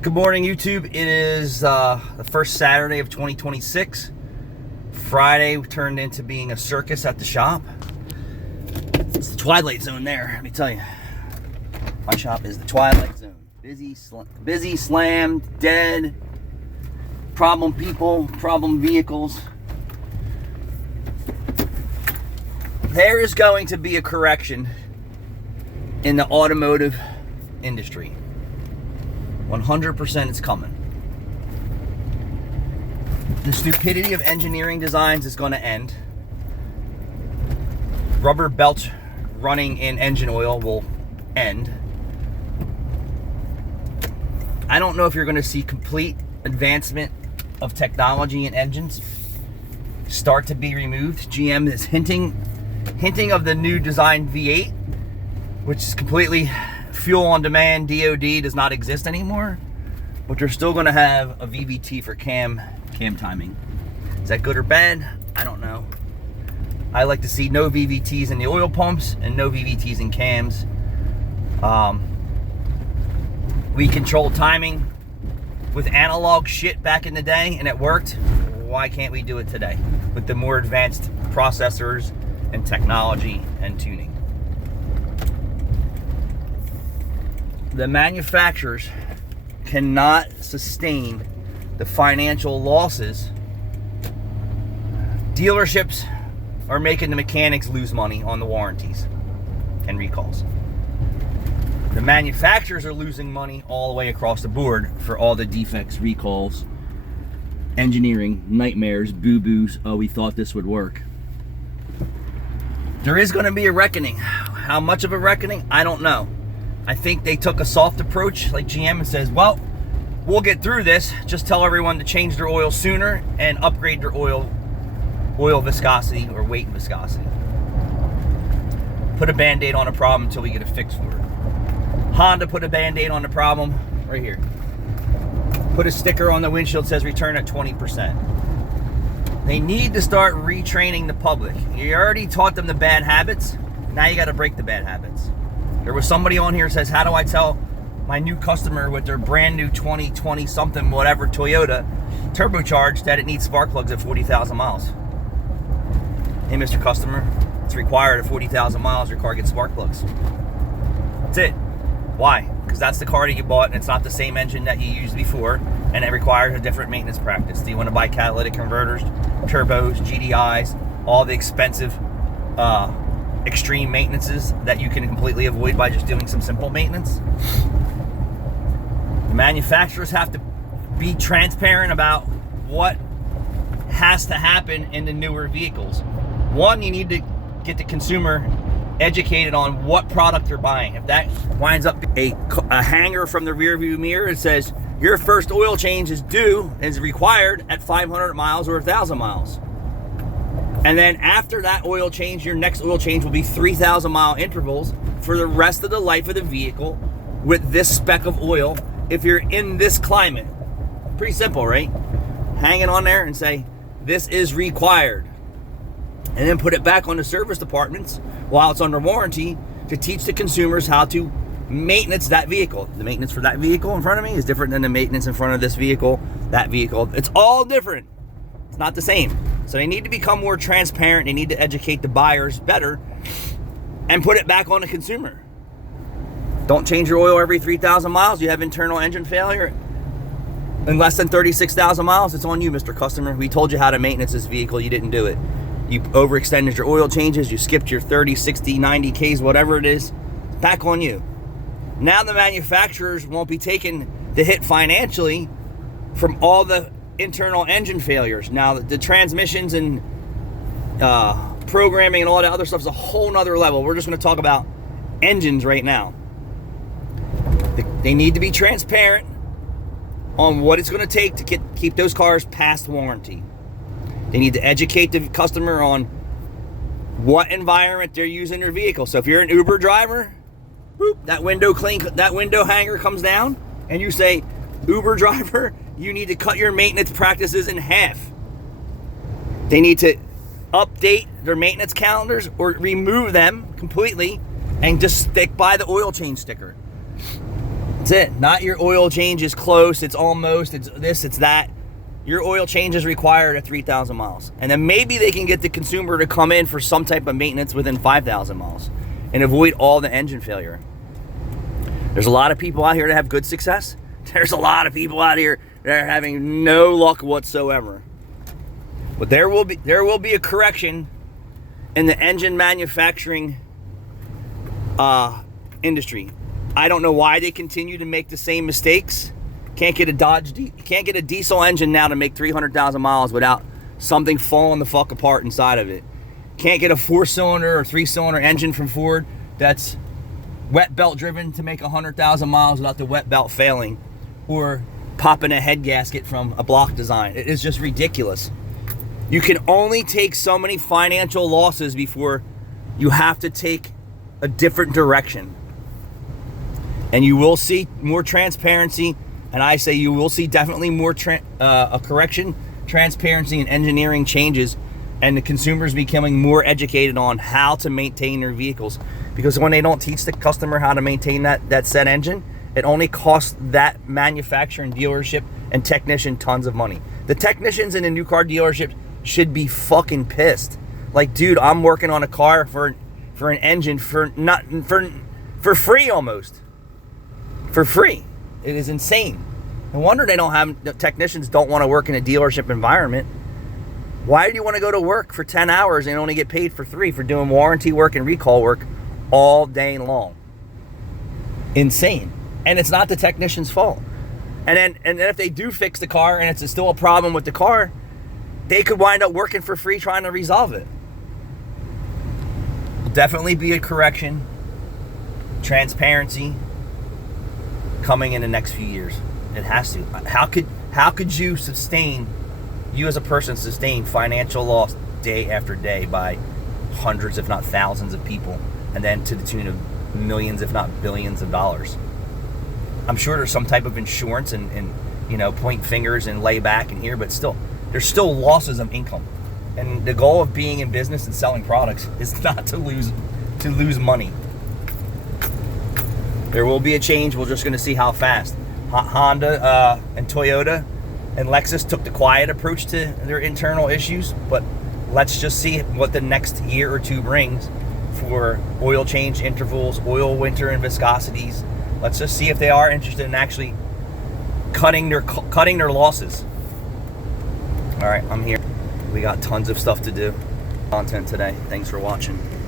Good morning, YouTube. It is the first Saturday of 2026. Friday turned into being a circus at the shop. It's the Twilight Zone there, let me tell you. My shop is the Twilight Zone. Busy, slammed, dead, problem people, problem vehicles. There is going to be a correction in the automotive industry. 100% it's coming. The stupidity of engineering designs is going to end. Rubber belts running in engine oil will end. I don't know if you're going to see complete advancement of technology in engines start to be removed. GM is hinting of the new design V8, which is completely fuel on demand. DOD does not exist anymore, but they're still going to have a VVT for cam timing. Is that good or bad? I don't know. I like to see no VVTs in the oil pumps and no VVTs in cams. We controlled timing with analog shit back in the day and it worked. Why can't we do it today with the more advanced processors and technology and tuning? The manufacturers cannot sustain the financial losses. Dealerships are making the mechanics lose money on the warranties and recalls. The manufacturers are losing money all the way across the board for all the defects, recalls, engineering, nightmares, boo-boos. Oh, we thought this would work. There is going to be a reckoning. How much of a reckoning? I don't know. I think they took a soft approach like GM and says, well, we'll get through this. Just tell everyone to change their oil sooner and upgrade their oil viscosity or weight and viscosity. Put a band-aid on a problem until we get a fix for it. Honda put a band-aid on the problem right here. Put a sticker on the windshield that says return at 20%. They need to start retraining the public. You already taught them the bad habits. Now you got to break the bad habits. There was somebody on here who says, how do I tell my new customer with their brand new 2020 something whatever Toyota turbocharged that it needs spark plugs at 40,000 miles? Hey, Mr. Customer, it's required at 40,000 miles your car gets spark plugs. That's it. Why? Because that's the car that you bought and it's not the same engine that you used before and it requires a different maintenance practice. Do you want to buy catalytic converters, turbos, GDIs, all the expensive extreme maintenances that you can completely avoid by just doing some simple maintenance? The manufacturers have to be transparent about what has to happen in the newer vehicles. One, you need to get the consumer educated on what product they're buying. If that winds up a hanger from the rear view mirror, it says your first oil change is required at 500 miles or 1,000 miles. And then after that oil change, your next oil change will be 3,000 mile intervals for the rest of the life of the vehicle with this spec of oil if you're in this climate. Pretty simple, right? Hang it on there and say, this is required. And then put it back on the service departments while it's under warranty to teach the consumers how to maintenance that vehicle. The maintenance for that vehicle in front of me is different than the maintenance in front of this vehicle, that vehicle. It's all different. It's not the same. So they need to become more transparent. They need to educate the buyers better and put it back on the consumer. Don't change your oil every 3,000 miles. You have internal engine failure in less than 36,000 miles. It's on you, Mr. Customer. We told you how to maintenance this vehicle. You didn't do it. You overextended your oil changes. You skipped your 30, 60, 90 Ks, whatever it is. Back on you. Now the manufacturers won't be taking the hit financially from all the internal engine failures. Now the transmissions and programming and all that other stuff is a whole nother level. We're just going to talk about engines right now. They need to be transparent on what it's going to take to keep those cars past warranty. They need to educate the customer on what environment they're using their vehicle. So if you're an Uber driver, that window hanger comes down and you say, Uber driver, you need to cut your maintenance practices in half. They need to update their maintenance calendars or remove them completely and just stick by the oil change sticker. That's it. Not your oil change is close, it's almost, it's this, it's that. Your oil change is required at 3,000 miles. And then maybe they can get the consumer to come in for some type of maintenance within 5,000 miles and avoid all the engine failure. There's a lot of people out here that have good success. There's a lot of people out here that are having no luck whatsoever. But there will be a correction in the engine manufacturing industry. I don't know why they continue to make the same mistakes. Can't get a diesel engine now to make 300,000 miles without something falling the fuck apart inside of it. Can't get a 4-cylinder or 3-cylinder engine from Ford that's wet belt driven to make 100,000 miles without the wet belt failing or popping a head gasket from a block design. It is just ridiculous. You can only take so many financial losses before you have to take a different direction. And you will see more transparency. And I say you will see definitely more a correction, transparency, and engineering changes, and the consumers becoming more educated on how to maintain their vehicles. Because when they don't teach the customer how to maintain that said engine, it only costs that manufacturer and dealership and technician tons of money. The technicians in a new car dealership should be fucking pissed. Like, dude, I'm working on a car for an engine for free almost. For free. It is insane. No wonder the technicians don't want to work in a dealership environment. Why do you want to go to work for 10 hours and only get paid for 3 for doing warranty work and recall work all day long? Insane. And it's not the technician's fault. And then if they do fix the car and it's still a problem with the car, they could wind up working for free trying to resolve it. Will definitely be a correction, transparency coming in the next few years. It has to. How could you as a person sustain financial loss day after day by hundreds if not thousands of people, and then to the tune of millions if not billions of dollars? I'm sure there's some type of insurance and point fingers and lay back in here, but still there's still losses of income. And the goal of being in business and selling products is not to lose money. There will be a change. We're just going to see how fast. Honda and Toyota and Lexus took the quiet approach to their internal issues, but let's just see what the next year or two brings for oil change intervals, oil winter and viscosities. Let's just see if they are interested in actually cutting their losses. All right, I'm here. We got tons of stuff to do. Content today. Thanks for watching.